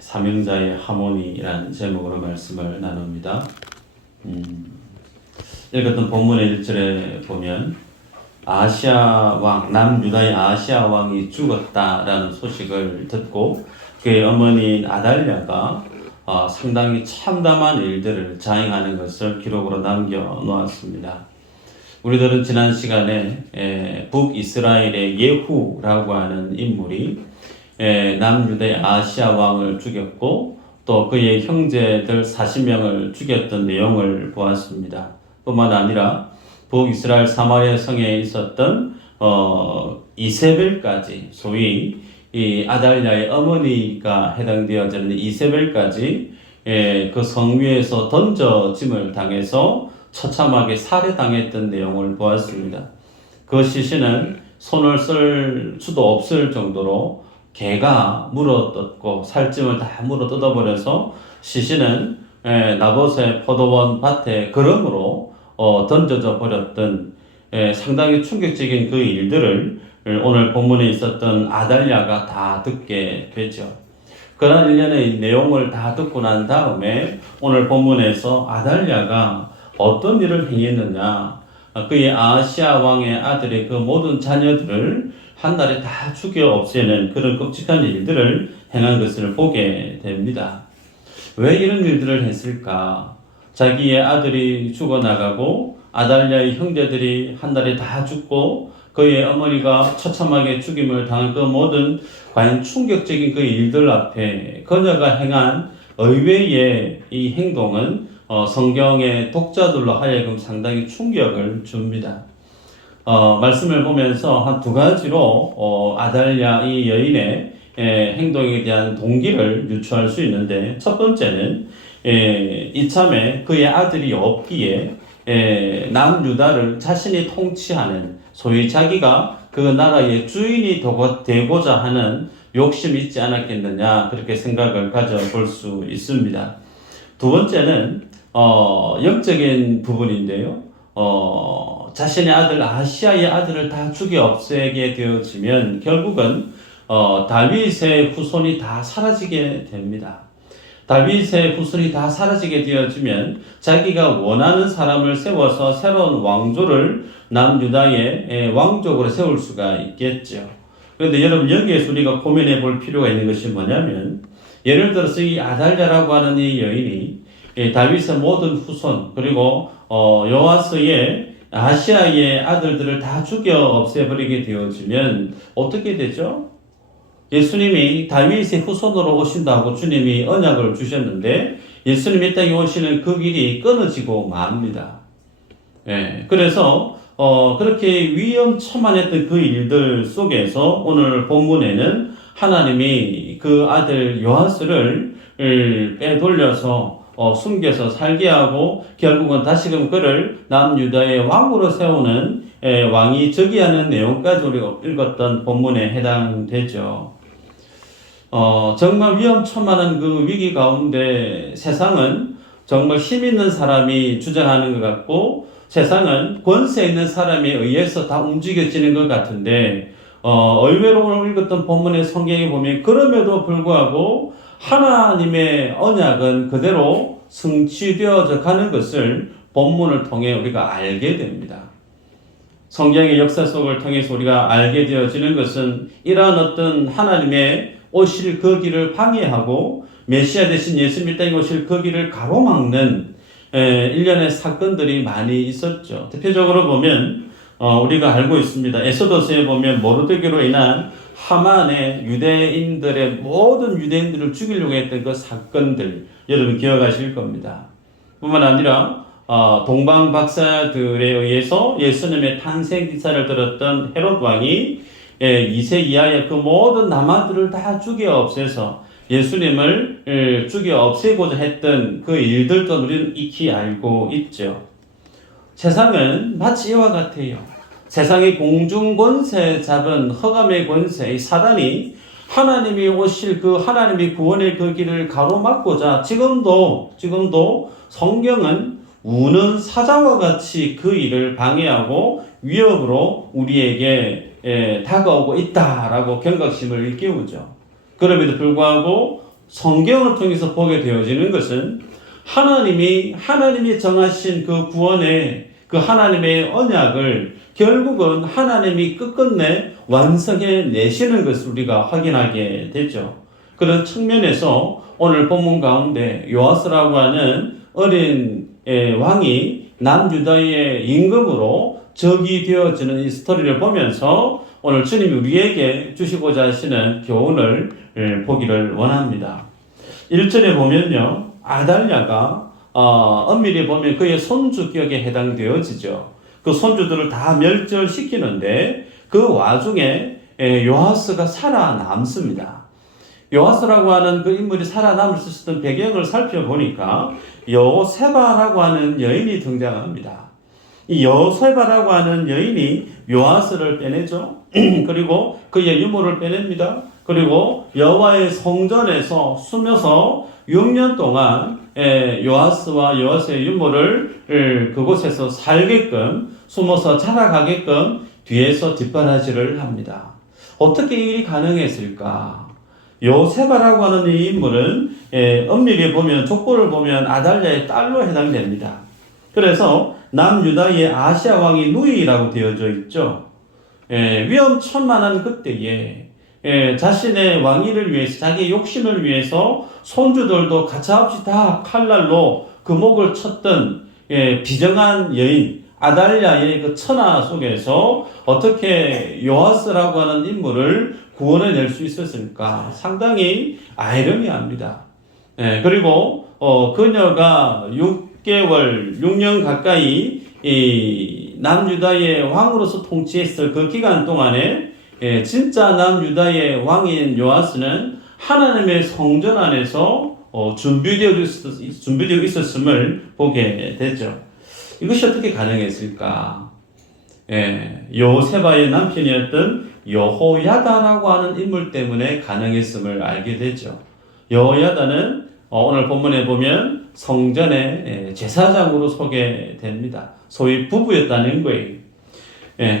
사명자의 하모니라는 제목으로 말씀을 나눕니다. 읽었던 본문의 1절에 보면 아시아 왕, 남유다의 아시아 왕이 죽었다라는 소식을 듣고 그의 어머니인 아달랴가 상당히 참담한 일들을 자행하는 것을 기록으로 남겨 놓았습니다. 우리들은 지난 시간에 북이스라엘의 예후라고 하는 인물이 남유다의 아시아 왕을 죽였고 또 그의 형제들 40명을 죽였던 내용을 보았습니다. 뿐만 아니라 북이스라엘 사마리아 성에 있었던 이세벨까지, 소위 이 아달랴의 어머니가 해당되어지는 이세벨까지 그 성 위에서 던져짐을 당해서 처참하게 살해당했던 내용을 보았습니다. 그 시신은 손을 쓸 수도 없을 정도로 개가 물어뜯고 살찜을 다 물어뜯어버려서 시신은 나봇의 포도원 밭에 거름으로 던져져 버렸던 상당히 충격적인 그 일들을 오늘 본문에 있었던 아달랴가 다 듣게 되죠. 그러한 일련의 내용을 다 듣고 난 다음에 오늘 본문에서 아달랴가 어떤 일을 행했느냐, 그의 아시아 왕의 아들의 그 모든 자녀들을 한날에 다 죽여 없애는 그런 끔찍한 일들을 행한 것을 보게 됩니다. 왜 이런 일들을 했을까? 자기의 아들이 죽어나가고 아달랴의 형제들이 한날에 다 죽고 그의 어머니가 처참하게 죽임을 당한 그 모든 과연 충격적인 그 일들 앞에 그녀가 행한 의외의 이 행동은 성경의 독자들로 하여금 상당히 충격을 줍니다. 말씀을 보면서 한 두 가지로 아달랴 이 여인의 행동에 대한 동기를 유추할 수 있는데, 첫 번째는 이참에 그의 아들이 없기에 남유다를 자신이 통치하는, 소위 자기가 그 나라의 주인이 되고자 하는 욕심이 있지 않았겠느냐, 그렇게 생각을 가져볼 수 있습니다. 두 번째는 영적인 부분인데요. 자신의 아들 아시아의 아들을 다 죽여 없애게 되어지면 결국은 다윗의 후손이 다 사라지게 됩니다. 다윗의 후손이 다 사라지게 되어지면 자기가 원하는 사람을 세워서 새로운 왕조를 남유다의 왕족으로 세울 수가 있겠죠. 그런데 여러분, 여기에서 우리가 고민해 볼 필요가 있는 것이 뭐냐면, 예를 들어서 이 아달랴라고 하는 이 여인이 다윗의 모든 후손, 그리고 요아스의 아시아의 아들들을 다 죽여 없애버리게 되어지면 어떻게 되죠? 예수님이 다윗의 후손으로 오신다고 주님이 언약을 주셨는데 예수님이 이 땅에 오시는 그 길이 끊어지고 맙니다. 그래서 그렇게 위험천만했던 그 일들 속에서 오늘 본문에는 하나님이 그 아들 요아스를 빼돌려서 숨겨서 살게 하고 결국은 다시금 그를 남유다의 왕으로 세우는 왕이 즉위하는 내용까지 우리가 읽었던 본문에 해당되죠. 정말 위험천만한 그 위기 가운데 세상은 정말 힘 있는 사람이 주장하는 것 같고 세상은 권세 있는 사람에 의해서 다 움직여지는 것 같은데 의외로 오늘 읽었던 본문의 성경에 보면 그럼에도 불구하고 하나님의 언약은 그대로 성취되어져 가는 것을 본문을 통해 우리가 알게 됩니다. 성경의 역사 속을 통해서 우리가 알게 되어지는 것은 이러한 어떤 하나님의 오실 그 길을 방해하고 메시아 대신 예수님 땅에 오실 그 길을 가로막는 일련의 사건들이 많이 있었죠. 대표적으로 보면 우리가 알고 있습니다. 에스더서에 보면 모르드게로 인한 하만의 유대인들의 모든 유대인들을 죽이려고 했던 그 사건들 여러분 기억하실 겁니다. 뿐만 아니라 동방 박사들에 의해서 예수님의 탄생 기사를 들었던 헤롯 왕이 2세 이하의 그 모든 남아들을 다 죽여 없애서 예수님을 죽여 없애고자 했던 그 일들도 우리는 익히 알고 있죠. 세상은 마치 이와 같아요. 세상의 공중 권세 잡은 흑암의 권세, 이 사단이 하나님이 오실 그 하나님이 구원의 그 길을 가로막고자 지금도 성경은 우는 사자와 같이 그 일을 방해하고 위협으로 우리에게 다가오고 있다라고 경각심을 일깨우죠. 그럼에도 불구하고 성경을 통해서 보게 되어지는 것은 하나님이 정하신 그 구원의 그 하나님의 언약을 결국은 하나님이 끝끝내 완성해 내시는 것을 우리가 확인하게 되죠. 그런 측면에서 오늘 본문 가운데 요아스라고 하는 어린 왕이 남유다의 임금으로 적이 되어지는 이 스토리를 보면서 오늘 주님이 우리에게 주시고자 하시는 교훈을 보기를 원합니다. 1절에 보면요, 아달랴가 엄밀히 보면 그의 손주 기억에 해당되어지죠. 그 손주들을 다 멸절시키는데 그 와중에 요아스가 살아남습니다. 요아스라고 하는 그 인물이 살아남을 수 있었던 배경을 살펴보니까 여세바라고 하는 여인이 등장합니다. 이 여세바라고 하는 여인이 요아스를 빼내죠. 그리고 그의 유모를 빼냅니다. 그리고 여호와의 성전에서 숨어서 6년 동안 요아스와 요아스의 유모를 그곳에서 살게끔 숨어서 자라가게끔 뒤에서 뒷바라지를 합니다. 어떻게 일이 가능했을까? 요세바라고 하는 이 인물은 엄밀히 보면 족보를 보면 아달랴의 딸로 해당됩니다. 그래서 남유다의 아시아 왕이 누이라고 되어져 있죠. 위험천만한 그때에 자신의 왕위를 위해서 자기의 욕심을 위해서 손주들도 가차없이 다 칼날로 그 목을 쳤던 비정한 여인 아달랴의 그 천하 속에서 어떻게 요아스라고 하는 인물을 구원해낼 수 있었을까? 상당히 아이러니합니다. 그리고 그녀가 6년 가까이 이 남유다의 왕으로서 통치했을 그 기간 동안에 진짜 남유다의 왕인 요아스는 하나님의 성전 안에서 준비되어 있었음을 보게 되죠. 이것이 어떻게 가능했을까? 요세바의 남편이었던 여호야다라고 하는 인물 때문에 가능했음을 알게 되죠. 여호야다는 오늘 본문에 보면 성전의 제사장으로 소개됩니다. 소위 부부였다는 거예요.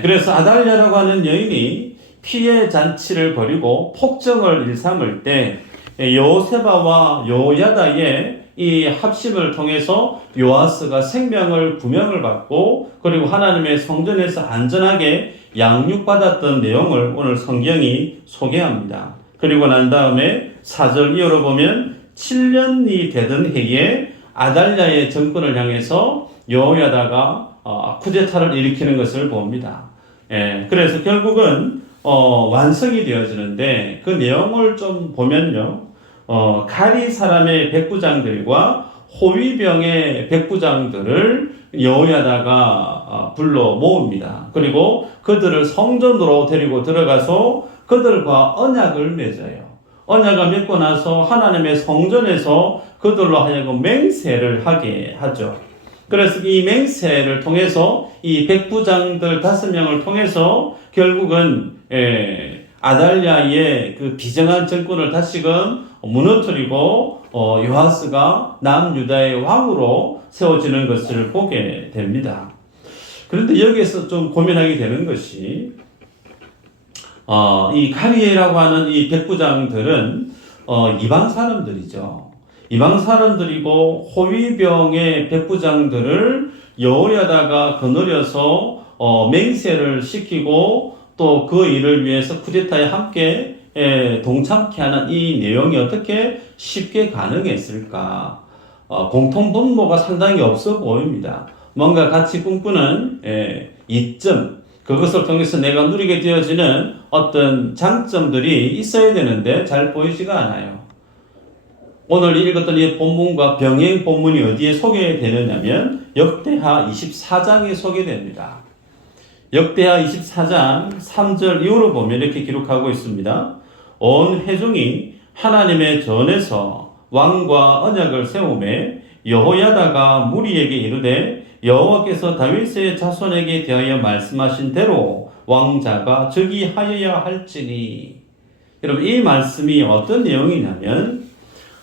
그래서 아달랴라고 하는 여인이 피해 잔치를 벌이고 폭정을 일삼을 때 요세바와 요야다의 이 합심을 통해서 요아스가 생명을 구명을 받고 그리고 하나님의 성전에서 안전하게 양육받았던 내용을 오늘 성경이 소개합니다. 그리고 난 다음에 4절 이하로 보면 7년이 되던 해에 아달랴의 정권을 향해서 여호야다가 쿠데타를 일으키는 것을 봅니다. 그래서 결국은 완성이 되어지는데 그 내용을 좀 보면요. 가리 사람의 백부장들과 호위병의 백부장들을 여호야다가 불러 모읍니다. 그리고 그들을 성전으로 데리고 들어가서 그들과 언약을 맺어요. 언약을 맺고 나서 하나님의 성전에서 그들로 하여금 맹세를 하게 하죠. 그래서 이 맹세를 통해서 이 백부장들 5명을 통해서 결국은 아달랴의 그 비정한 정권을 다시금 무너뜨리고 요아스가 남유다의 왕으로 세워지는 것을 보게 됩니다. 그런데 여기에서 좀 고민하게 되는 것이 이 가리에라고 하는 이 백부장들은 이방 사람들이죠. 이방 사람들이고 호위병의 백부장들을 여호야다가 거느려서 맹세를 시키고 또 그 일을 위해서 쿠데타에 함께 동참케 하는 이 내용이 어떻게 쉽게 가능했을까? 공통 분모가 상당히 없어 보입니다. 뭔가 같이 꿈꾸는 이점, 그것을 통해서 내가 누리게 되어지는 어떤 장점들이 있어야 되는데 잘 보이지가 않아요. 오늘 읽었던 이 본문과 병행 본문이 어디에 소개되느냐면 역대하 24장에 소개됩니다. 역대하 24장 3절 이후로 보면 이렇게 기록하고 있습니다. 온 회중이 하나님의 전에서 왕과 언약을 세우매 여호야다가 무리에게 이르되 여호와께서 다윗의 자손에게 대하여 말씀하신 대로 왕자가 즉위하여야 할지니. 여러분, 이 말씀이 어떤 내용이냐면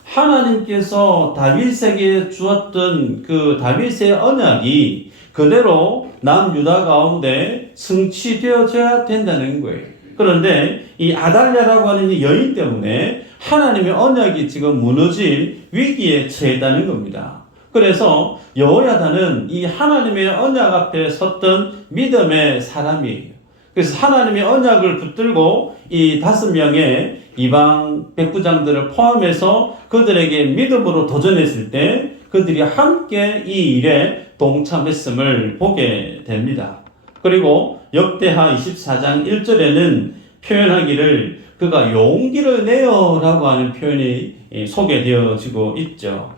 하나님께서 다윗에게 주었던 그 다윗의 언약이 그대로 남유다 가운데 성취되어져야 된다는 거예요. 그런데 이 아달랴라고 하는 이 여인 때문에 하나님의 언약이 지금 무너질 위기에 처했다는 겁니다. 그래서 여호야다는 이 하나님의 언약 앞에 섰던 믿음의 사람이에요. 그래서 하나님의 언약을 붙들고 이 5명의 이방 백부장들을 포함해서 그들에게 믿음으로 도전했을 때 그들이 함께 이 일에 동참했음을 보게 됩니다. 그리고 역대하 24장 1절에는 표현하기를 그가 용기를 내어라고 하는 표현이 소개되어지고 있죠.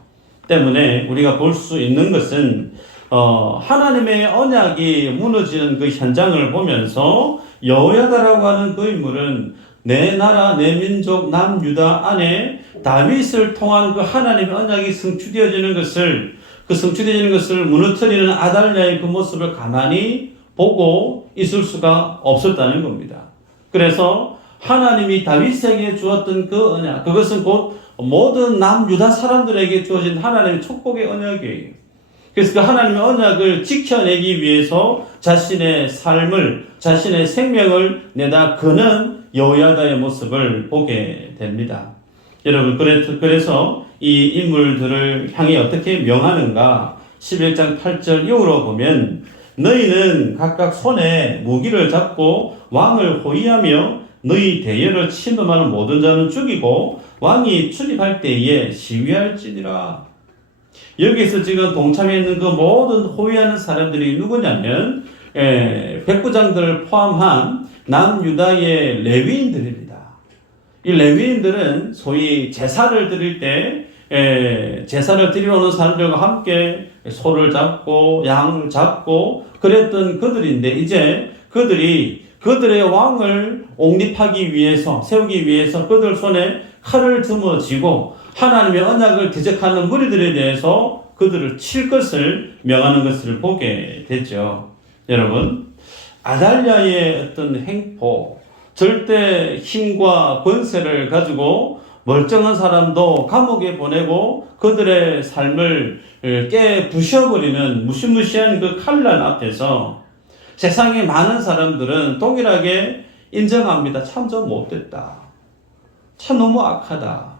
때문에 우리가 볼 수 있는 것은 하나님의 언약이 무너지는 그 현장을 보면서 여호야다라고 하는 그 인물은 내 나라, 내 민족, 남유다 안에 다윗을 통한 그 하나님의 언약이 성취되어지는 것을 무너뜨리는 아달랴의 그 모습을 가만히 보고 있을 수가 없었다는 겁니다. 그래서 하나님이 다윗에게 주었던 그 언약, 그것은 곧 모든 남유다 사람들에게 주어진 하나님의 축복의 언약이에요. 그래서 그 하나님의 언약을 지켜내기 위해서 자신의 삶을, 자신의 생명을 내다 거는 여호야다의 모습을 보게 됩니다. 여러분, 그래서 이 인물들을 향해 어떻게 명하는가? 11장 8절 이후로 보면 너희는 각각 손에 무기를 잡고 왕을 호위하며 너희 대열을 침범하는 모든 자는 죽이고 왕이 출입할 때에 시위할지니라. 여기서 지금 동참해 있는 그 모든 호위하는 사람들이 누구냐면 백부장들을 포함한 남유다의 레위인들입니다. 이 레위인들은 소위 제사를 드릴 때 제사를 드리러 오는 사람들과 함께 소를 잡고 양을 잡고 그랬던 그들인데 이제 그들의 왕을 옹립하기 위해서 세우기 위해서 그들 손에 칼을 짊어지고 하나님의 언약을 대적하는 무리들에 대해서 그들을 칠 것을 명하는 것을 보게 됐죠. 여러분, 아달랴의 어떤 행포, 절대 힘과 권세를 가지고 멀쩡한 사람도 감옥에 보내고 그들의 삶을 깨부셔버리는 무시무시한 그 칼날 앞에서 세상의 많은 사람들은 동일하게 인정합니다. 참 저 못됐다. 참 너무 악하다.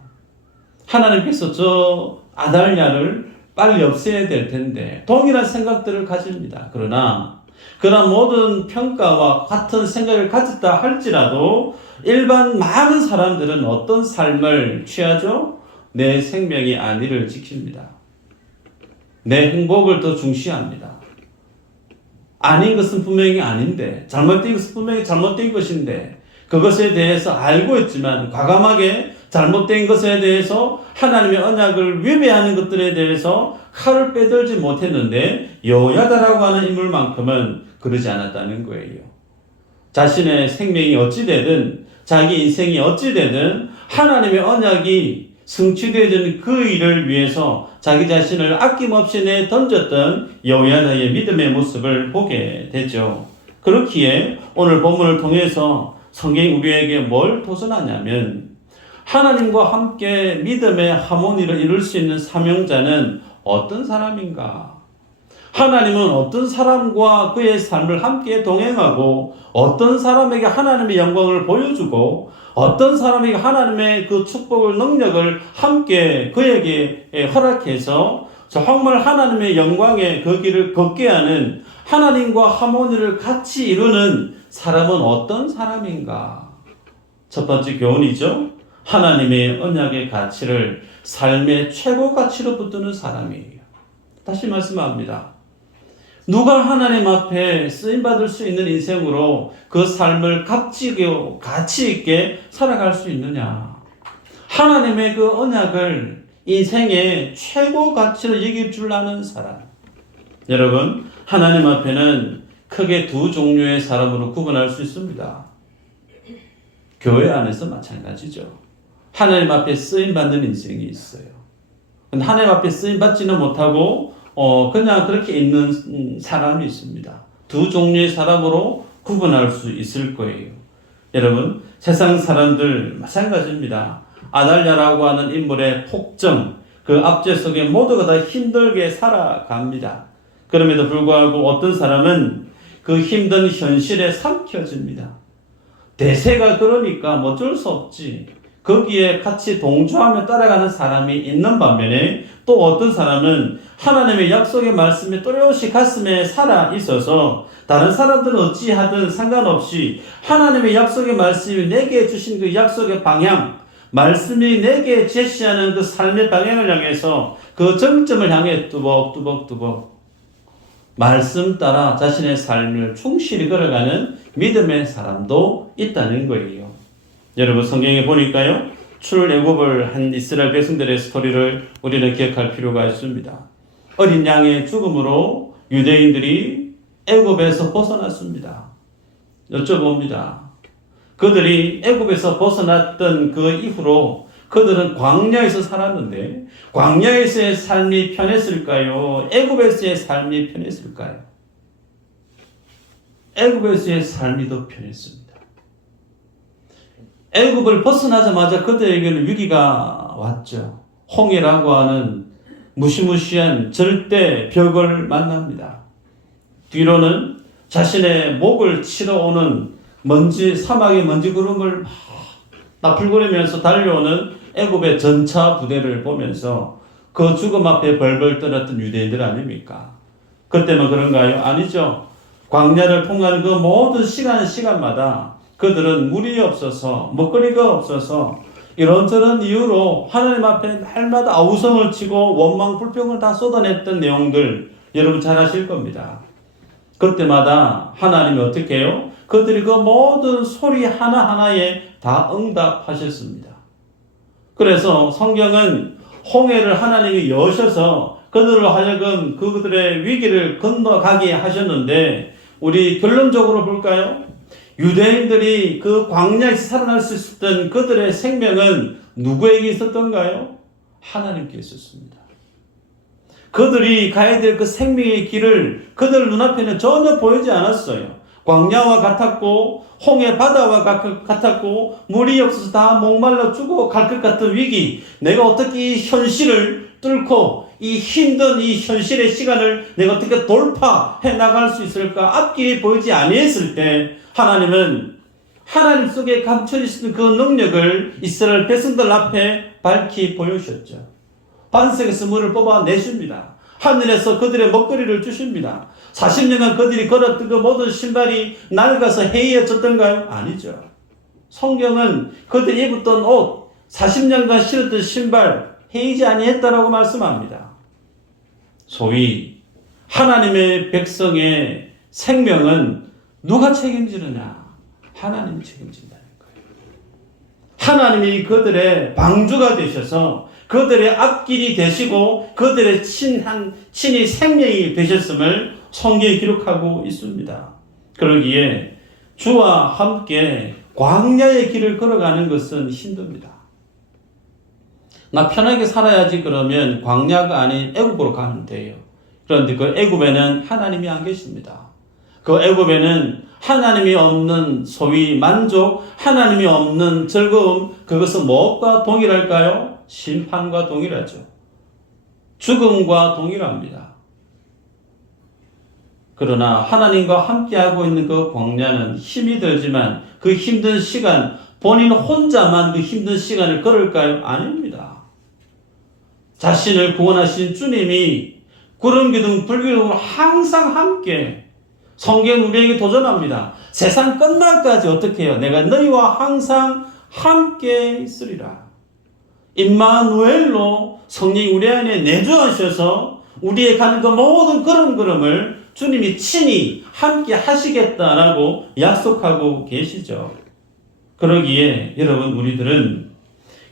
하나님께서 저 아달랴를 빨리 없애야 될 텐데 동일한 생각들을 가집니다. 그러나 모든 평가와 같은 생각을 가졌다 할지라도 일반 많은 사람들은 어떤 삶을 취하죠? 내 생명이 안위를 지킵니다. 내 행복을 더 중시합니다. 아닌 것은 분명히 아닌데, 잘못된 것은 분명히 잘못된 것인데, 그것에 대해서 알고 있지만 과감하게 잘못된 것에 대해서 하나님의 언약을 위배하는 것들에 대해서 칼을 빼들지 못했는데 여호야다라고 하는 인물만큼은 그러지 않았다는 거예요. 자신의 생명이 어찌되든 자기 인생이 어찌되든 하나님의 언약이 성취되어지는 그 일을 위해서 자기 자신을 아낌없이 내던졌던 여호야다의 믿음의 모습을 보게 되죠. 그렇기에 오늘 본문을 통해서 성경이 우리에게 뭘 도전하냐면 하나님과 함께 믿음의 하모니를 이룰 수 있는 사명자는 어떤 사람인가? 하나님은 어떤 사람과 그의 삶을 함께 동행하고 어떤 사람에게 하나님의 영광을 보여주고 어떤 사람에게 하나님의 그 축복을 능력을 함께 그에게 허락해서 정말 하나님의 영광의 그 길을 걷게 하는 하나님과 하모니를 같이 이루는 사람은 어떤 사람인가? 첫 번째 교훈이죠. 하나님의 언약의 가치를 삶의 최고 가치로 붙드는 사람이에요. 다시 말씀합니다. 누가 하나님 앞에 쓰임받을 수 있는 인생으로 그 삶을 값지고 가치 있게 살아갈 수 있느냐? 하나님의 그 언약을 인생의 최고 가치로 여길 줄 아는 사람. 여러분, 하나님 앞에는 크게 두 종류의 사람으로 구분할 수 있습니다. 교회 안에서 마찬가지죠. 하나님 앞에 쓰임받는 인생이 있어요. 하나님 앞에 쓰임받지는 못하고 그냥 그렇게 있는 사람이 있습니다. 두 종류의 사람으로 구분할 수 있을 거예요. 여러분, 세상 사람들 마찬가지입니다. 아달랴라고 하는 인물의 폭정, 그 압제 속에 모두가 다 힘들게 살아갑니다. 그럼에도 불구하고 어떤 사람은 그 힘든 현실에 삼켜집니다. 대세가 그러니까 어쩔 수 없지. 거기에 같이 동조하며 따라가는 사람이 있는 반면에 또 어떤 사람은 하나님의 약속의 말씀에 또렷이 가슴에 살아 있어서 다른 사람들은 어찌하든 상관없이 하나님의 약속의 말씀이 내게 주신 그 약속의 방향, 말씀이 내게 제시하는 그 삶의 방향을 향해서 그 정점을 향해 뚜벅뚜벅뚜벅 말씀 따라 자신의 삶을 충실히 걸어가는 믿음의 사람도 있다는 거예요. 여러분 성경에 보니까요, 출애굽을 한 이스라엘 백성들의 스토리를 우리는 기억할 필요가 있습니다. 어린 양의 죽음으로 유대인들이 애굽에서 벗어났습니다. 여쭤봅니다. 그들이 애굽에서 벗어났던 그 이후로 그들은 광야에서 살았는데 광야에서의 삶이 편했을까요? 애굽에서의 삶이 편했을까요? 애굽에서의 삶이 더 편했습니다. 애굽을 벗어나자마자 그들에게는 위기가 왔죠. 홍해라고 하는 무시무시한 절대 벽을 만납니다. 뒤로는 자신의 목을 치러 오는 사막의 먼지 구름을 막 나풀거리면서 달려오는 애굽의 전차 부대를 보면서 그 죽음 앞에 벌벌 떨었던 유대인들 아닙니까? 그때만 그런가요? 아니죠. 광야를 통과하는 그 모든 시간마다 그들은 물이 없어서 먹거리가 없어서 이런저런 이유로 하나님 앞에 날마다 아우성을 치고 원망 불평을 다 쏟아냈던 내용들 여러분 잘 아실 겁니다. 그때마다 하나님이 어떻게 해요? 그들이 그 모든 소리 하나하나에 다 응답하셨습니다. 그래서 성경은 홍해를 하나님이 여셔서 그들로 하여금 그들의 위기를 건너가게 하셨는데 우리 결론적으로 볼까요? 유대인들이 그 광야에서 살아날 수 있었던 그들의 생명은 누구에게 있었던가요? 하나님께 있었습니다. 그들이 가야 될 그 생명의 길을 그들 눈앞에는 전혀 보이지 않았어요. 광야와 같았고 홍해 바다와 같았고 물이 없어서 다 목말라 죽어갈 것 같은 위기, 내가 어떻게 이 현실을 뚫고 이 힘든 이 현실의 시간을 내가 어떻게 돌파해 나갈 수 있을까? 앞길이 보이지 아니했을 때 하나님은 하나님 속에 감춰져 있는 그 능력을 이스라엘 백성들 앞에 밝히 보여주셨죠. 반석에서 물을 뽑아내십니다. 하늘에서 그들의 먹거리를 주십니다. 40년간 그들이 걸었던 그 모든 신발이 낡아서 해이해졌던가요? 아니죠. 성경은 그들이 입었던 옷, 40년간 신었던 신발 해이지 아니했다라고 말씀합니다. 소위 하나님의 백성의 생명은 누가 책임지느냐? 하나님이 책임진다는 거예요. 하나님이 그들의 방주가 되셔서 그들의 앞길이 되시고 그들의 친히 생명이 되셨음을 성경에 기록하고 있습니다. 그러기에 주와 함께 광야의 길을 걸어가는 것은 힘듭니다. 나 편하게 살아야지 그러면 광야가 아닌 애굽으로 가면 돼요. 그런데 그 애굽에는 하나님이 안 계십니다. 그 애굽에는 하나님이 없는 소위 만족, 하나님이 없는 즐거움, 그것은 무엇과 동일할까요? 심판과 동일하죠. 죽음과 동일합니다. 그러나 하나님과 함께하고 있는 그 광야는 힘이 들지만 그 힘든 시간, 본인 혼자만 그 힘든 시간을 걸을까요? 아닙니다. 자신을 구원하신 주님이 구름 기둥, 불 기둥으로 항상 함께, 성경은 우리에게 도전합니다. 세상 끝날까지 어떻게 해요? 내가 너희와 항상 함께 있으리라. 임마누엘로 성령이 우리 안에 내주하셔서 우리의 가는 그 모든 걸음걸음을 주님이 친히 함께 하시겠다라고 약속하고 계시죠. 그러기에 여러분, 우리들은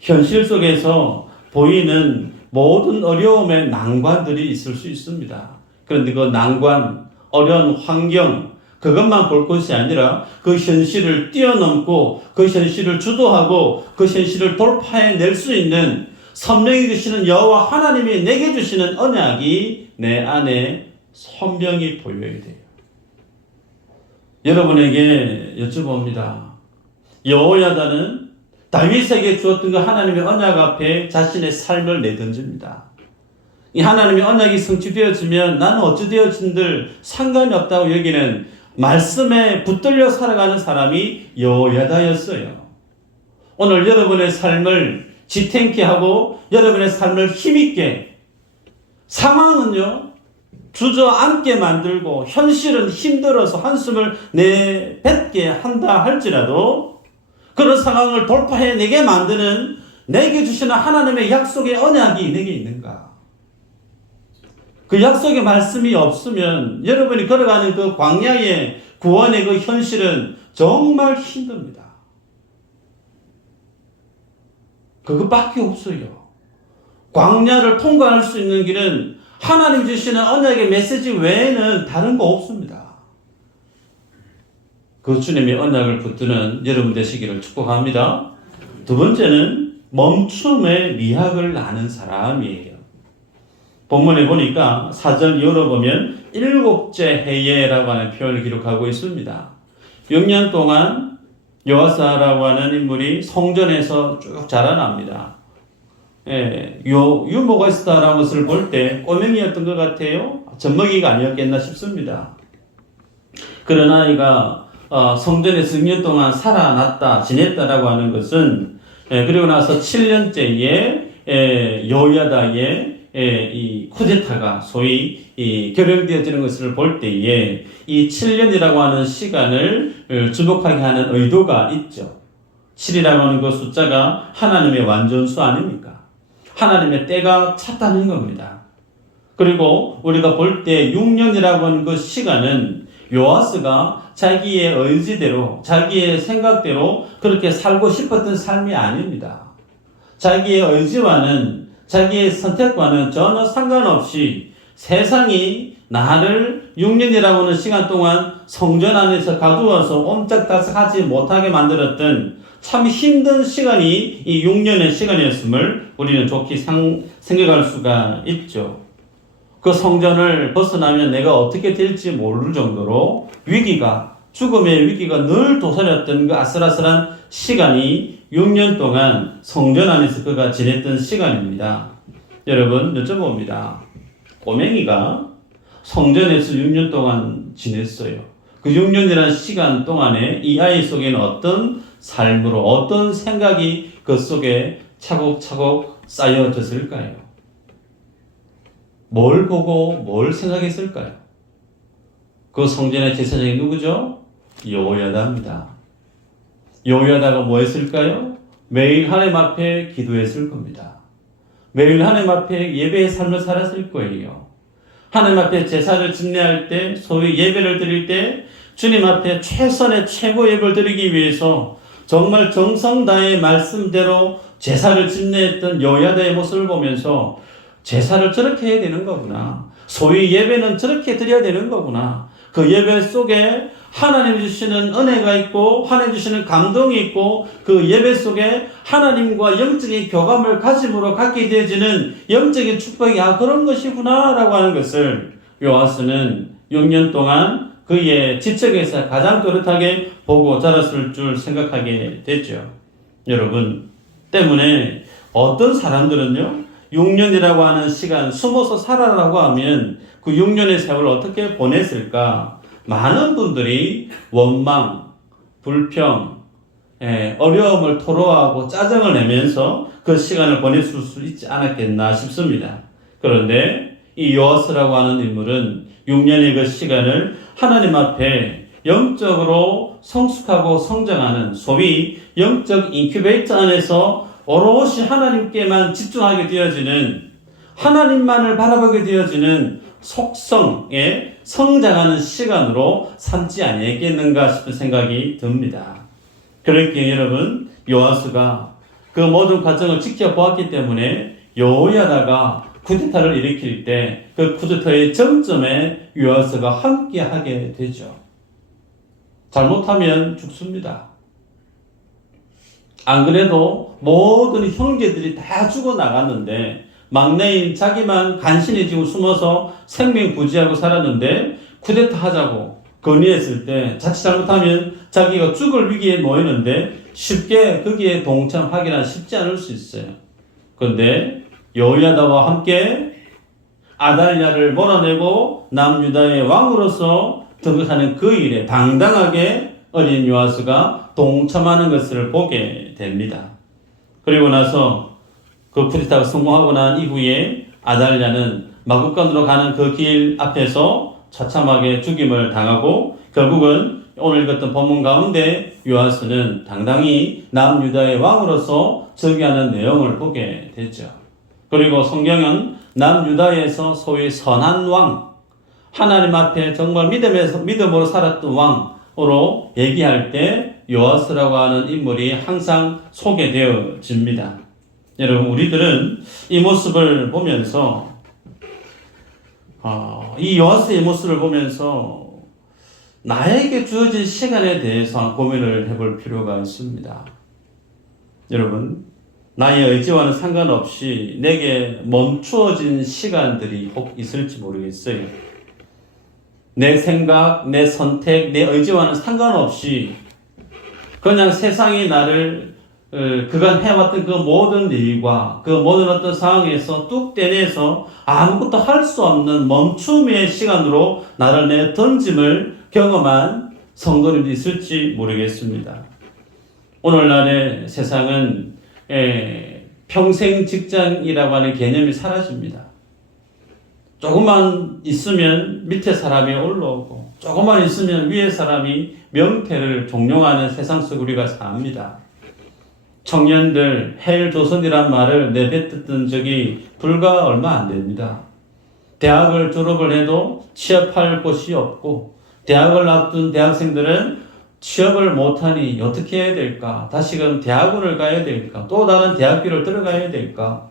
현실 속에서 보이는 모든 어려움의 난관들이 있을 수 있습니다. 그런데 그 난관, 어려운 환경, 그것만 볼 것이 아니라 그 현실을 뛰어넘고 그 현실을 주도하고 그 현실을 돌파해낼 수 있는 선명히 주시는 여호와 하나님이 내게 주시는 언약이 내 안에 선명히 보여야 돼요. 여러분에게 여쭤봅니다. 여호야다는 다윗에게 주었던 그 하나님의 언약 앞에 자신의 삶을 내던집니다. 이 하나님의 언약이 성취되어지면 나는 어찌 되어진들 상관이 없다고 여기는 말씀에 붙들려 살아가는 사람이 여호야다였어요. 오늘 여러분의 삶을 지탱케 하고 여러분의 삶을 힘있게, 상황은요 주저앉게 만들고 현실은 힘들어서 한숨을 내뱉게 한다 할지라도 그런 상황을 돌파해내게 만드는 내게 주시는 하나님의 약속의 언약이 내게 있는가? 그 약속의 말씀이 없으면 여러분이 걸어가는 그 광야의 구원의 그 현실은 정말 힘듭니다. 그것밖에 없어요. 광야를 통과할 수 있는 길은 하나님 주시는 언약의 메시지 외에는 다른 거 없습니다. 그 주님의 언약을 붙드는 여러분 되시기를 축복합니다. 두 번째는 멈춤의 미학을 아는 사람이에요. 본문에 보니까 4절 열어보면 일곱째 해예라고 하는 표현을 기록하고 있습니다. 6년 동안 요아스라고 하는 인물이 성전에서 쭉 자라납니다. 유모가 있었다라는 것을 볼 때 꼬맹이였던 것 같아요. 젖먹이가 아니었겠나 싶습니다. 그런 아이가 성전에서 6년 동안 살아났다, 지냈다라고 하는 것은 그리고 나서 7년째에 여호야다의 이 쿠데타가 소위 결정되어지는 것을 볼 때에 이 7년이라고 하는 시간을 주목하게 하는 의도가 있죠. 7이라고 하는 그 숫자가 하나님의 완전수 아닙니까? 하나님의 때가 찼다는 겁니다. 그리고 우리가 볼 때 6년이라고 하는 그 시간은 요아스가 자기의 의지대로, 자기의 생각대로 그렇게 살고 싶었던 삶이 아닙니다. 자기의 의지와는, 자기의 선택과는 전혀 상관없이 세상이 나를 6년이라고 하는 시간 동안 성전 안에서 가두어서 옴짝달싹하지 못하게 만들었던 참 힘든 시간이 이 6년의 시간이었음을 우리는 좋게 생각할 수가 있죠. 그 성전을 벗어나면 내가 어떻게 될지 모를 정도로 위기가, 죽음의 위기가 늘 도사렸던 그 아슬아슬한 시간이 6년 동안 성전 안에서 그가 지냈던 시간입니다. 여러분 여쭤봅니다. 꼬맹이가 성전에서 6년 동안 지냈어요. 그 6년이라는 시간 동안에 이 아이 속에는 어떤 삶으로, 어떤 생각이 그 속에 차곡차곡 쌓여졌을까요? 뭘 보고 뭘 생각했을까요? 그 성전의 제사장이 누구죠? 여호야다입니다. 여호야다가 뭐 했을까요? 매일 하나님 앞에 기도했을 겁니다. 매일 하나님 앞에 예배의 삶을 살았을 거예요. 하나님 앞에 제사를 집례할 때, 소위 예배를 드릴 때 주님 앞에 최선의 최고 예배를 드리기 위해서 정말 정성 다해 말씀대로 제사를 집례했던 여호야다의 모습을 보면서 제사를 저렇게 해야 되는 거구나. 소위 예배는 저렇게 드려야 되는 거구나. 그 예배 속에 하나님 주시는 은혜가 있고 하나님 주시는 감동이 있고 그 예배 속에 하나님과 영적인 교감을 가짐으로 갖게 되어지는 영적인 축복이 그런 것이구나 라고 하는 것을 요아스는 6년 동안 그의 지척에서 가장 또렷하게 보고 자랐을 줄 생각하게 됐죠. 여러분 때문에 어떤 사람들은요 6년이라고 하는 시간 숨어서 살아라고 하면 그 6년의 세월을 어떻게 보냈을까? 많은 분들이 원망, 불평, 어려움을 토로하고 짜증을 내면서 그 시간을 보냈을 수 있지 않았겠나 싶습니다. 그런데 이 요아스라고 하는 인물은 6년의 그 시간을 하나님 앞에 영적으로 성숙하고 성장하는 소위 영적 인큐베이터 안에서 오롯이 하나님께만 집중하게 되어지는, 하나님만을 바라보게 되어지는 속성에 성장하는 시간으로 삼지 아니겠는가 싶은 생각이 듭니다. 그렇게 여러분 요아스가 그 모든 과정을 지켜보았기 때문에 여호야다가 쿠데타를 일으킬 때 그 쿠데타의 정점에 요아스가 함께하게 되죠. 잘못하면 죽습니다. 안 그래도 모든 형제들이 다 죽어나갔는데 막내인 자기만 간신히 지금 숨어서 생명 부지하고 살았는데 쿠데타 하자고 건의했을 때 자칫 잘못하면 자기가 죽을 위기에 놓이는데 쉽게 거기에 동참하기는 쉽지 않을 수 있어요. 그런데 여호야다와 함께 아달랴를 몰아내고 남유다의 왕으로서 등극하는 그 일에 당당하게 어린 요아스가 동참하는 것을 보게 됩니다. 그리고 나서 그 쿠데타가 성공하고 난 이후에 아달랴는 마국간으로 가는 그 길 앞에서 처참하게 죽임을 당하고 결국은 오늘 읽었던 본문 가운데 요아스는 당당히 남유다의 왕으로서 즉위하는 내용을 보게 되죠. 그리고 성경은 남유다에서 소위 선한 왕, 하나님 앞에 정말 믿음으로 살았던 왕으로 얘기할 때 요아스라고 하는 인물이 항상 소개되어집니다. 여러분, 우리들은 이 모습을 보면서 이 요아스의 모습을 보면서 나에게 주어진 시간에 대해서 고민을 해볼 필요가 있습니다. 여러분, 나의 의지와는 상관없이 내게 멈추어진 시간들이 혹 있을지 모르겠어요. 내 생각, 내 선택, 내 의지와는 상관없이 그냥 세상이 나를 그간 해왔던 그 모든 일과 그 모든 어떤 상황에서 뚝 떼내서 아무것도 할 수 없는 멈춤의 시간으로 나를 내 던짐을 경험한 성도님도 있을지 모르겠습니다. 오늘날의 세상은 평생 직장이라고 하는 개념이 사라집니다. 조금만 있으면 밑에 사람이 올라오고 조금만 있으면 위에 사람이 명태를 종용하는 세상 속 우리가 삽니다. 청년들 헬조선이란 말을 내뱉었던 적이 불과 얼마 안 됩니다. 대학을 졸업을 해도 취업할 곳이 없고 대학을 앞둔 대학생들은 취업을 못하니 어떻게 해야 될까? 다시금 대학원을 가야 될까? 또 다른 대학교를 들어가야 될까?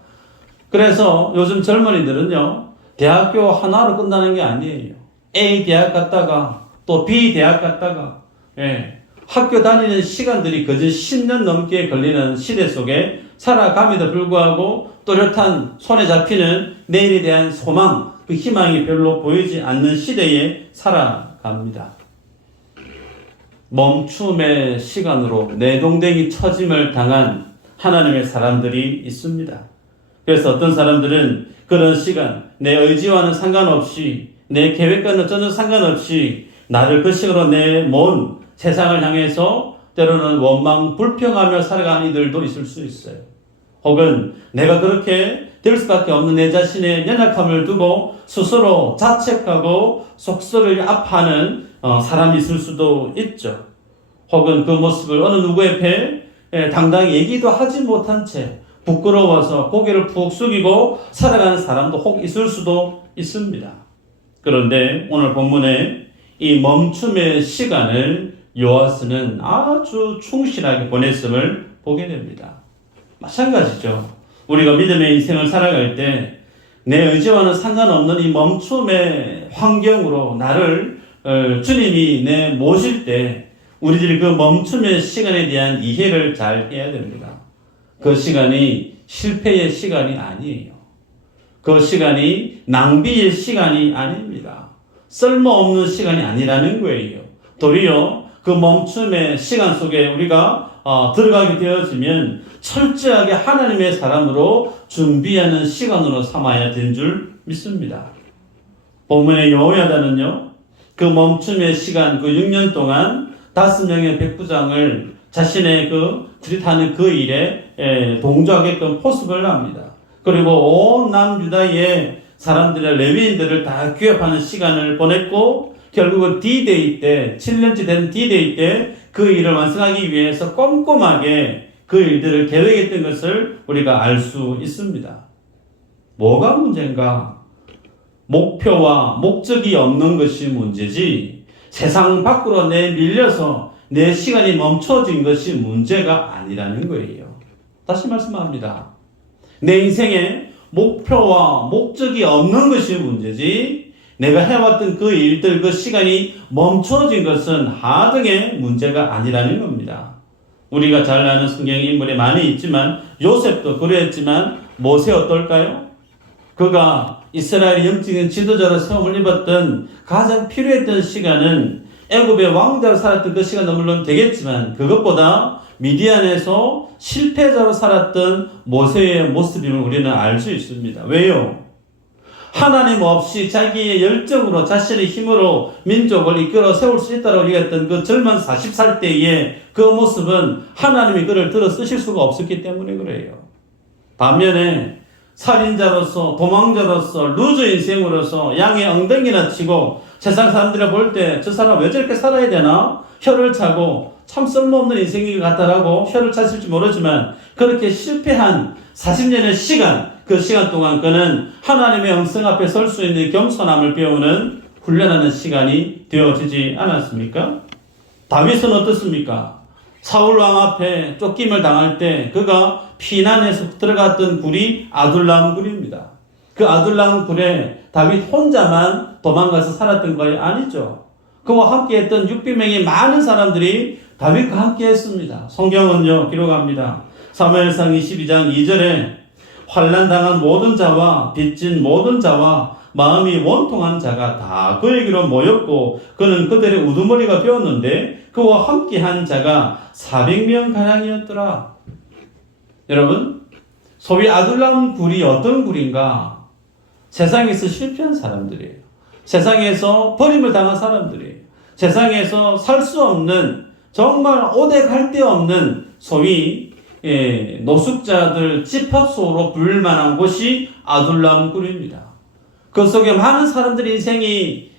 그래서 요즘 젊은이들은요, 대학교 하나로 끝나는 게 아니에요. A 대학 갔다가 또 B 대학 갔다가 학교 다니는 시간들이 거진 10년 넘게 걸리는 시대 속에 살아감에도 불구하고 또렷한 손에 잡히는 내일에 대한 소망, 그 희망이 별로 보이지 않는 시대에 살아갑니다. 멈춤의 시간으로 내동댕이 처짐을 당한 하나님의 사람들이 있습니다. 그래서 어떤 사람들은 그런 시간, 내 의지와는 상관없이, 내 계획과는 전혀 상관없이 나를 그 식으로 내몬 세상을 향해서 때로는 원망, 불평하며 살아가는 이들도 있을 수 있어요. 혹은 내가 그렇게 될 수밖에 없는 내 자신의 연약함을 두고 스스로 자책하고 속설을 아파하는 사람이 있을 수도 있죠. 혹은 그 모습을 어느 누구 옆에 당당히 얘기도 하지 못한 채 부끄러워서 고개를 푹 숙이고 살아가는 사람도 혹 있을 수도 있습니다. 그런데 오늘 본문에 이 멈춤의 시간을 요아스는 아주 충실하게 보냈음을 보게 됩니다. 마찬가지죠. 우리가 믿음의 인생을 살아갈 때 내 의지와는 상관없는 이 멈춤의 환경으로 나를 주님이 내 모실 때 우리들이 그 멈춤의 시간에 대한 이해를 잘 해야 됩니다. 그 시간이 실패의 시간이 아니에요. 그 시간이 낭비의 시간이 아닙니다. 쓸모없는 시간이 아니라는 거예요. 도리어 그 멈춤의 시간 속에 우리가 들어가게 되어지면 철저하게 하나님의 사람으로 준비하는 시간으로 삼아야 된 줄 믿습니다. 본문의 여호야다는요, 그 멈춤의 시간, 그 6년 동안 5명의 백부장을 자신의 들이타는 그 일에 동조하게끔 포섭을 합니다. 그리고 온 남유다의 사람들의 레위인들을 다 규합하는 시간을 보냈고, 결국은 D-Day 때, 7년째 된 D-Day 때 그 일을 완성하기 위해서 꼼꼼하게 그 일들을 계획했던 것을 우리가 알 수 있습니다. 뭐가 문제인가? 목표와 목적이 없는 것이 문제지, 세상 밖으로 내밀려서 내 시간이 멈춰진 것이 문제가 아니라는 거예요. 다시 말씀합니다. 내 인생에 목표와 목적이 없는 것이 문제지, 내가 해왔던 그 일들, 그 시간이 멈춰진 것은 하등의 문제가 아니라는 겁니다. 우리가 잘 아는 성경 인물이 많이 있지만 요셉도 그랬지만 모세 어떨까요? 그가 이스라엘의 영적인 지도자로 세움을 입었던 가장 필요했던 시간은 애굽의 왕자로 살았던 그 시간도 물론 되겠지만 그것보다 미디안에서 실패자로 살았던 모세의 모습임을 우리는 알 수 있습니다. 왜요? 하나님 없이 자기의 열정으로 자신의 힘으로 민족을 이끌어 세울 수 있다고 얘기했던 그 젊은 40살 때의 그 모습은 하나님이 그를 들어 쓰실 수가 없었기 때문에 그래요. 반면에 살인자로서 도망자로서 루저 인생으로서 양의 엉덩이나 치고 세상 사람들이 볼 때 저 사람 왜 저렇게 살아야 되나? 혀를 차고 참 쓸모없는 인생인 것 같다라고 혀를 찼을지 모르지만 그렇게 실패한 40년의 시간, 그 시간 동안 그는 하나님의 음성 앞에 설 수 있는 겸손함을 배우는 훈련하는 시간이 되어지지 않았습니까? 다윗은 어떻습니까? 사울 왕 앞에 쫓김을 당할 때 그가 피난해서 들어갔던 굴이 아둘람 굴입니다. 그 아둘람 굴에 다윗 혼자만 도망가서 살았던 거 아니죠. 그와 함께 했던 600명의 많은 사람들이 다윗과 함께 했습니다. 성경은요 기록합니다. 사무엘상 22장 2절에 환난당한 모든 자와 빚진 모든 자와 마음이 원통한 자가 다 그에게로 모였고 그는 그들의 우두머리가 되었는데 그와 함께한 자가 400명 가량이었더라. 여러분, 소위 아둘람 굴이 어떤 굴인가? 세상에서 실패한 사람들이에요. 세상에서 버림을 당한 사람들이에요. 세상에서 살 수 없는 정말 오대 갈 데 없는 소위 노숙자들 집합소로 부를 만한 곳이 아둘람 굴입니다. 그 속에 많은 사람들의 인생이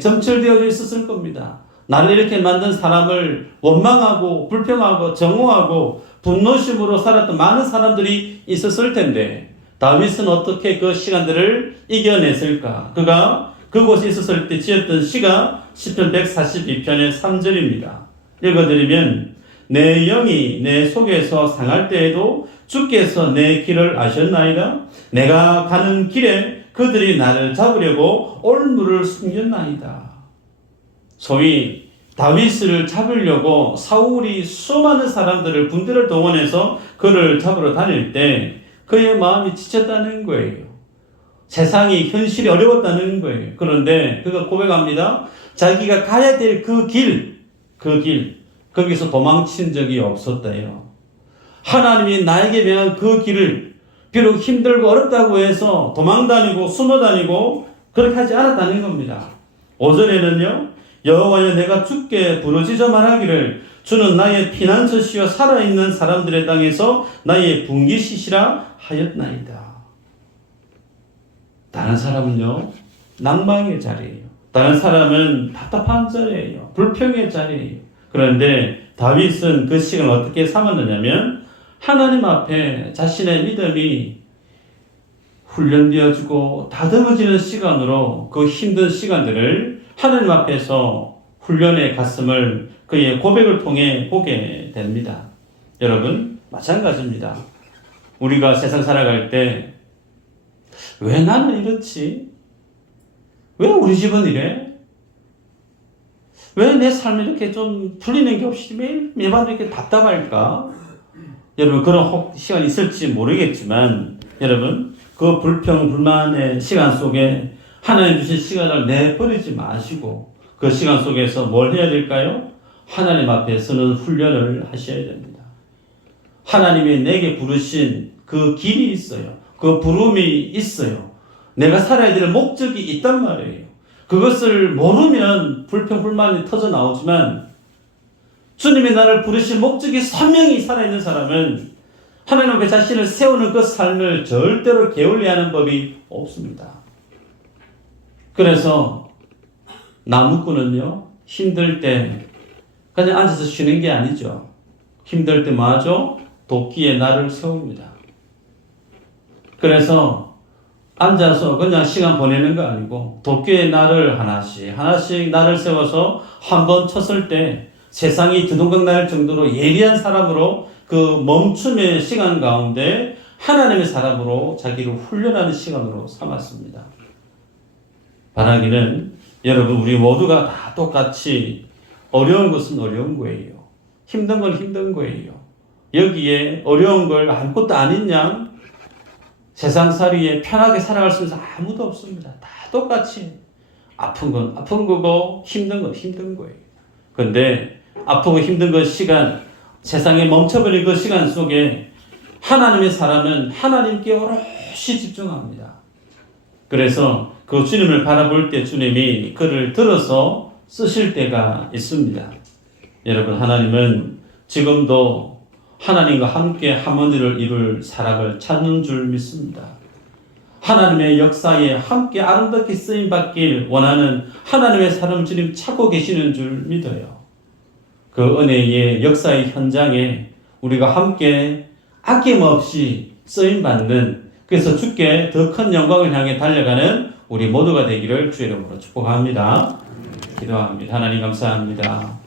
점철되어져 있었을 겁니다. 나를 이렇게 만든 사람을 원망하고 불평하고 정오하고 분노심으로 살았던 많은 사람들이 있었을 텐데 다윗은 어떻게 그 시간들을 이겨냈을까? 그가 그곳에 있었을 때 지었던 시가 시편 142편의 3절입니다. 읽어드리면 내 영이 내 속에서 상할 때에도 주께서 내 길을 아셨나이다. 내가 가는 길에 그들이 나를 잡으려고 올무를 숨겼나이다. 소위 다윗을 잡으려고 사울이 수많은 사람들을 군대를 동원해서 그를 잡으러 다닐 때 그의 마음이 지쳤다는 거예요. 세상이 현실이 어려웠다는 거예요. 그런데 그가 고백합니다. 자기가 가야 될 그 길, 거기서 도망친 적이 없었대요. 하나님이 나에게 명한 그 길을 비록 힘들고 어렵다고 해서 도망다니고 숨어다니고 그렇게 하지 않았다는 겁니다. 5절에는요. 여호와여 내가 주께 부르짖어 말하기를 주는 나의 피난처시여 살아있는 사람들의 땅에서 나의 분기시시라 하였나이다. 다른 사람은요. 낭망의 자리예요. 다른 사람은 답답한 자리예요. 불평의 자리예요. 그런데 다윗은 그 시간을 어떻게 삼았느냐면 하나님 앞에 자신의 믿음이 훈련되어지고 다듬어지는 시간으로 그 힘든 시간들을 하나님 앞에서 훈련의 가슴을 그의 고백을 통해 보게 됩니다. 여러분 마찬가지입니다. 우리가 세상 살아갈 때 왜 나는 이렇지? 왜 우리 집은 이래? 왜 내 삶이 이렇게 좀 풀리는 게 없이 매번 이렇게 답답할까? 여러분 그런 시간이 있을지 모르겠지만 여러분 그 불평 불만의 시간 속에 하나님 주신 시간을 내버리지 마시고 그 시간 속에서 뭘 해야 될까요? 하나님 앞에서는 훈련을 하셔야 됩니다. 하나님이 내게 부르신 그 길이 있어요. 그 부름이 있어요. 내가 살아야 될 목적이 있단 말이에요. 그것을 모르면 불평 불만이 터져 나오지만 주님이 나를 부르신 목적이 선명히 살아있는 사람은 하나님 앞에 자신을 세우는 그 삶을 절대로 게을리하는 법이 없습니다. 그래서 나무꾼은요 힘들 때 그냥 앉아서 쉬는 게 아니죠. 힘들 때 뭐하죠? 도끼에 날을 세웁니다. 그래서 앉아서 그냥 시간 보내는 거 아니고 도끼에 날을 하나씩 날을 세워서 한 번 쳤을 때 세상이 두동강 날 정도로 예리한 사람으로 그 멈춤의 시간 가운데 하나님의 사람으로 자기를 훈련하는 시간으로 삼았습니다. 바라기는 여러분 우리 모두가 다 똑같이 어려운 것은 어려운 거예요. 힘든 건 힘든 거예요. 여기에 어려운 걸 아무것도 아닌 양 세상살이에 편하게 살아갈 수 있는 아무도 없습니다. 다 똑같이 아픈 건 아픈 거고 힘든 건 힘든 거예요. 그런데 아프고 힘든 그 시간 세상에 멈춰버린 그 시간 속에 하나님의 사람은 하나님께 오롯이 집중합니다. 그래서 그 주님을 바라볼 때 주님이 그를 들어서 쓰실 때가 있습니다. 여러분, 하나님은 지금도 하나님과 함께 하모니를 이룰 사람을 찾는 줄 믿습니다. 하나님의 역사에 함께 아름답게 쓰임받길 원하는 하나님의 사람 주님 찾고 계시는 줄 믿어요. 그 은혜의 역사의 현장에 우리가 함께 아낌없이 쓰임받는, 그래서 주께 더 큰 영광을 향해 달려가는 우리 모두가 되기를 주의 이름으로 축복합니다. 기도합니다. 하나님 감사합니다.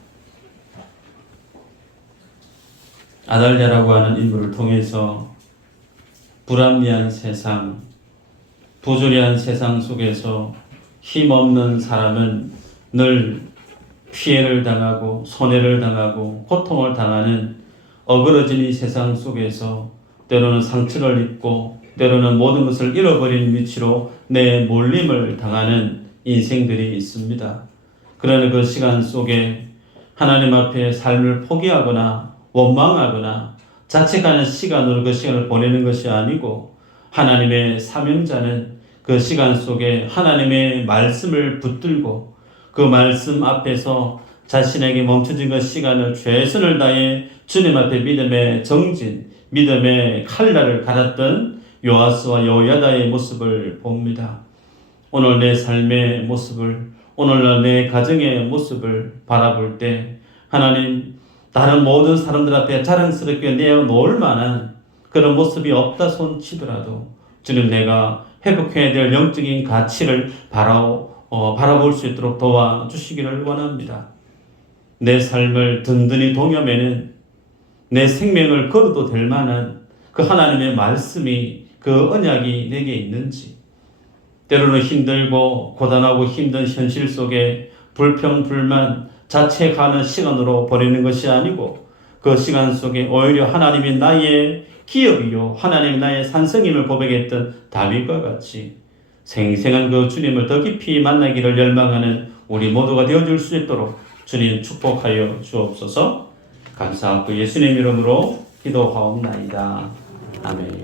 아달랴라고 하는 인물을 통해서 불합리한 세상, 부조리한 세상 속에서 힘없는 사람은 늘 피해를 당하고 손해를 당하고 고통을 당하는 어그러진 이 세상 속에서 때로는 상처를 입고 때로는 모든 것을 잃어버린 위치로 내몰림을 당하는 인생들이 있습니다. 그러나 그 시간 속에 하나님 앞에 삶을 포기하거나 원망하거나 자책하는 시간으로 그 시간을 보내는 것이 아니고, 하나님의 사명자는 그 시간 속에 하나님의 말씀을 붙들고 그 말씀 앞에서 자신에게 멈춰진 그 시간을 최선을 다해 주님 앞에 믿음의 정진, 믿음의 칼날을 갈았던 요아스와 여호야다의 모습을 봅니다. 오늘 내 삶의 모습을, 오늘날 내 가정의 모습을 바라볼 때 하나님, 다른 모든 사람들 앞에 자랑스럽게 내어놓을 만한 그런 모습이 없다 손치더라도 주님, 내가 회복해야 될 영적인 가치를 바라볼 수 있도록 도와주시기를 원합니다. 내 삶을 든든히 동여매는, 내 생명을 걸어도 될 만한 그 하나님의 말씀이, 그 언약이 내게 있는지, 때로는 힘들고 고단하고 힘든 현실 속에 불평, 불만, 자책하는 시간으로 보내는 것이 아니고, 그 시간 속에 오히려 하나님이 나의 기업이요 하나님이 나의 산성임을 고백했던 다윗과 같이 생생한 그 주님을 더 깊이 만나기를 열망하는 우리 모두가 되어줄 수 있도록 주님 축복하여 주옵소서. 감사하고 예수님 이름으로 기도하옵나이다. 아멘.